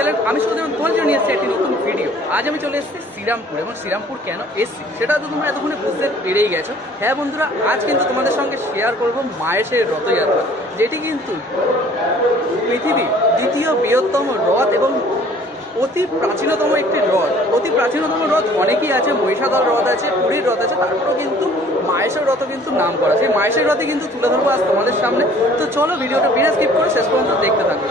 Channel. আমি শুধু তোমার জন্য নিয়ে এসেছি একটি নতুন ভিডিও। আজ আমি চলে এসেছি শ্রীরামপুর, এবং শ্রীরামপুর কেন এসেছি সেটা তো তোমরা এতক্ষণে বুঝতে পেরেই গেছো। হ্যাঁ বন্ধুরা, আজ কিন্তু তোমাদের সঙ্গে শেয়ার করব মায়েশের রথযাত্রা, যেটি কিন্তু পৃথিবীর দ্বিতীয় বৃহত্তম রথ এবং অতি প্রাচীনতম একটি রথ। অতি প্রাচীনতম রথ অনেকই আছে, মহিষাদল রথ আছে, পুরীর রথ আছে, তারপরেও কিন্তু মাহেশের রথও কিন্তু নাম করা। সেই মাহেশের রথে কিন্তু তুলে ধরবো আজ তোমাদের সামনে। তো চলো ভিডিওটা বিনা স্কিপ করে শেষ পর্যন্ত দেখতে থাকো।